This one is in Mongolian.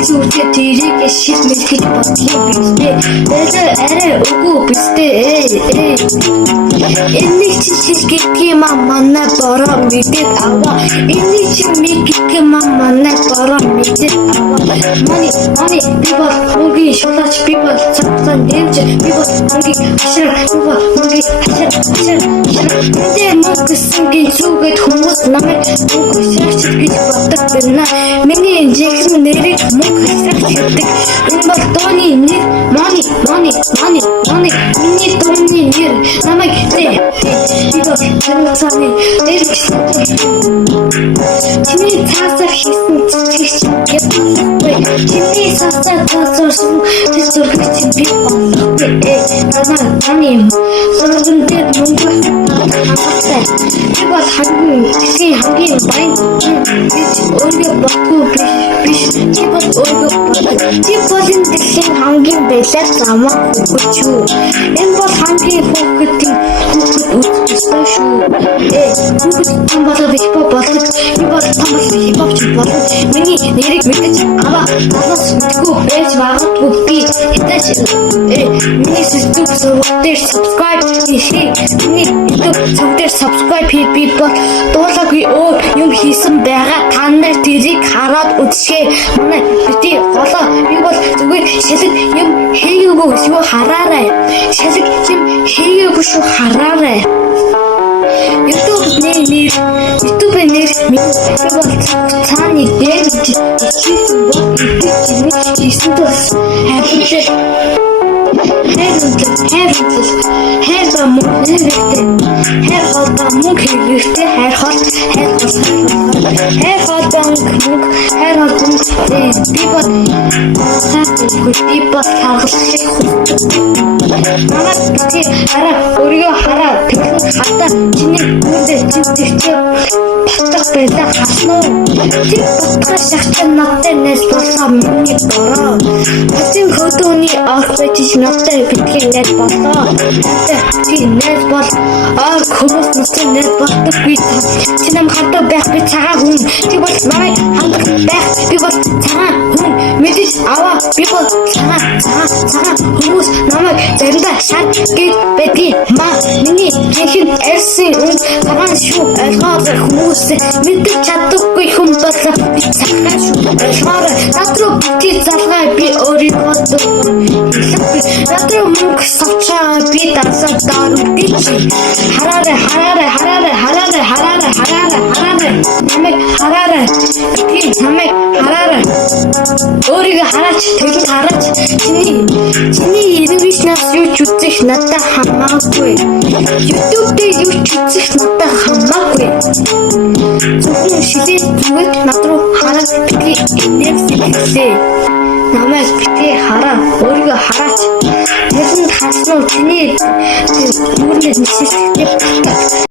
Сүртэй тэрийг шилмэл гэж бодлоо бистэй. Арай үгүй бистэй. Энийг чи шилгэдэг манай бороо мэдээд аваа. Энийг чи мэгдэг манай бороо мэдээд аваа. Мани би бол мөнгөний шулаач би бол цагтан дэмж би бол мөнгөний ашиг би бол мөнгөний ашиг. Эндээ мөнгө сэнгийн зүгээд хүмүүс намайг мөнгө шагч гэж боддог байна. Миний жигэн нэрийг мөнгө шагч гэдэг. Энэ бол дооны нэр money. Миний дооны нэр намайг би бол цааны нэр чиний цаасаар хийсэн цэцгч чиний цаасаар цаасан цэцгч би намайг сурган дээр мөнгө хавтаа би бол хамгийн баян гэж өөрөө бодгүй биш чи бол өөрөө чи бол энэ дэлхийн хамгийн байлаа замаа өгч юу энэ бол хамгийн хүүхдийн үзсэн шүү хүүхд том болоод хипхоп болдог би бол том болоод хипхоп ч болдог миний нэрийг мэдэж аваа надаас мэдгүй байж магадгүй би хитач миний YouTube сувгаар subscribe хийх миний YouTube сувгаар subscribe би бол дуулаагүй юм хийсэн байгаа та нар тэрийг хараад үзье манай бити голоо би бол зүгээр шилэг юм хийгээгүй шүү хараарай шилэг юм хийгээгүй шүү хараарай YouTube нэр би бол цааны дээр хийсэн бол хийсэн тус хайр холбоо хэрэгтэй би бол өөрийгөө хараа хата чиний үүрээ чивтэрчээ батгах байлаа хаснаа тийм батгах шахтан надтай нэс болсоо миний бороо тийм хөдөөний архитектч надтай битгий нэс болоо тийм нэс бол хүмүүс надтай нэс болдог би чиний хатаа байх би цагаан хүн тийм бол намайг хандах байх би бол цагаан хүн мэдээж аваа би бол цагаан хүмүүс намайг заримдаа шат гэж бэдги миний хэн эрсэн цагаан шүү ойлгоод хүмүүс мэддэг чаддаггүй хүн болоо би цагаан шүү ойлгоод надруу бити залгаа би өөрийгөө надруу мөнгө савчаа би дасаа даа би хараарай намайг хараарай би намайг хараарай өөрийгөө хараач тэгж хараач чиний ирвишнаас юу ч үзэх надад хамаагүй YouTube дээр юу ч үзэх надад хамаагүй зөвхөн шилээ зүгээр над руу хараад битгий энерги намайг битгий хараа өөрийгөө хараач тэрэн хаснуу чиний үүргээ нисэлтэй